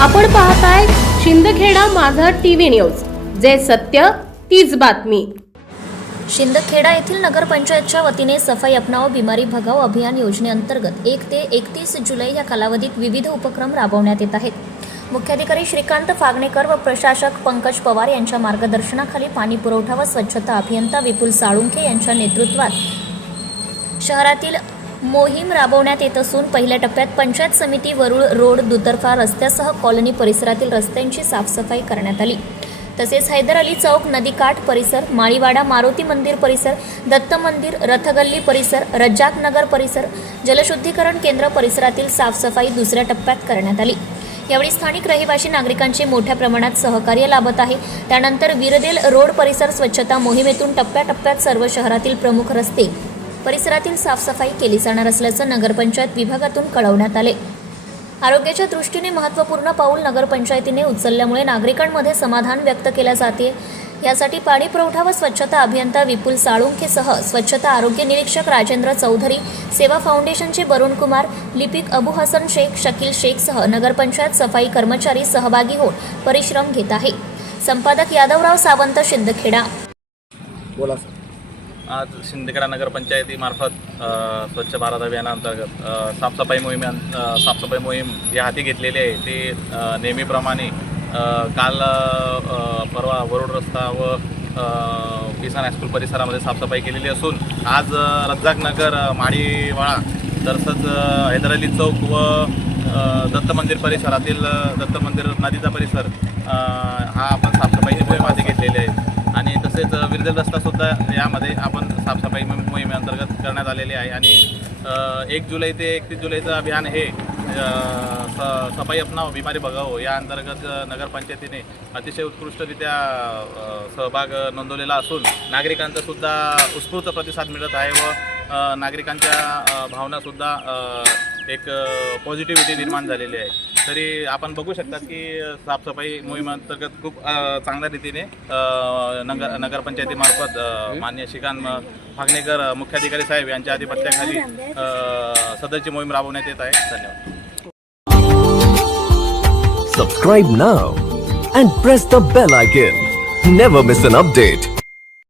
आपण पाहताय शिंदखेडा माझा टीव्ही न्यूज. जे सत्य तीच बातमी. शिंदखेडा येथील नगरपंचायतच्या वतीने सफाई अपनाव बिमारी भगाव अभियान योजनेअंतर्गत एक ते एकतीस जुलै या कालावधीत विविध उपक्रम राबवण्यात येत आहेत. मुख्याधिकारी श्रीकांत फागणेकर व प्रशासक पंकज पवार यांच्या मार्गदर्शनाखाली पाणी पुरवठा व स्वच्छता अभियंता विपुल साळुंखे यांच्या नेतृत्वात शहरातील मोहीम राबवण्यात येत असून पहिल्या टप्प्यात पंचायत समिती वरुळ रोड दुतर्फा रस्त्यासह कॉलनी परिसरातील रस्त्यांची साफसफाई करण्यात आली. तसेच हैदर अली चौक नदीकाठ परिसर माळीवाडा मारुती मंदिर परिसर दत्त मंदिर रथगल्ली परिसर रज्जाक नगर परिसर जलशुद्धीकरण केंद्र परिसरातील साफसफाई दुसऱ्या टप्प्यात करण्यात आली. यावेळी स्थानिक रहिवासी नागरिकांचे मोठ्या प्रमाणात सहकार्य लाभत आहे. त्यानंतर विरदेल रोड परिसर स्वच्छता मोहिमेतून टप्प्याटप्प्यात सर्व शहरातील प्रमुख रस्ते परिसरातील साफसफाई केली जाणार असल्याचं नगरपंचायत विभागातून कळवण्यात आले. आरोग्याच्या दृष्टीने महत्त्वपूर्ण पाऊल नगरपंचायतीने उचलल्यामुळे नागरिकांमध्ये समाधान व्यक्त केल्या जाते. यासाठी पाणी पुरवठा व स्वच्छता अभियंता विपुल साळुंखेसह स्वच्छता आरोग्य निरीक्षक राजेंद्र चौधरी सेवा फाउंडेशनचे वरुण कुमार लिपिक अबू हसन शेख शकील शेखसह नगरपंचायत सफाई कर्मचारी सहभागी होऊन परिश्रम घेत आहे. संपादक यादवराव सावंत शिंदखेडा. बोला सर. आज शिंदखेडा नगरपंचायतीमार्फत स्वच्छ भारत अभियानाअंतर्गत साफसफाई मोहिमे साफसफाई मोहीम जी हाती घेतलेली आहे ती नेहमीप्रमाणे काल परवा वरुड रस्ता व किसान हायस्कूल परिसरामध्ये साफसफाई केलेली असून आज अ, रज्जाक नगर माळीवाळा तसंच हैदर अली चौक व दत्त मंदिर परिसरातील दत्त मंदिर नदीचा परिसर हा आपण साफसफाई मोहीम हाती घेतलेली आहे. निर्जल रस्तासुद्धा यामध्ये आपण साफसफाई मोहिमेअंतर्गत करण्यात आलेली आहे. आणि एक जुलै ते एकतीस जुलैचं अभियान हे स सफाई अपनाव बिमारी बघावं या अंतर्गत नगरपंचायतीने अतिशय उत्कृष्टरित्या सहभाग नोंदवलेला असून नागरिकांचा सुद्धा उत्स्फूर्त प्रतिसाद मिळत आहे व नागरिकांच्या भावनासुद्धा एक पॉझिटिव्हिटी निर्माण झालेली आहे. तरी आपण बघू शकतात की साफसफाई मोहिमेअंतर्गत खूप चांगल्या रीतीने नगर नगरपंचायतीमार्फत मान्य श्रीकांत फागणेकर मुख्याधिकारी साहेब यांच्या आधिपत्याखाली सदरची मोहीम राबवण्यात येत आहे. धन्यवाद. Subscribe now and press the bell icon never miss an update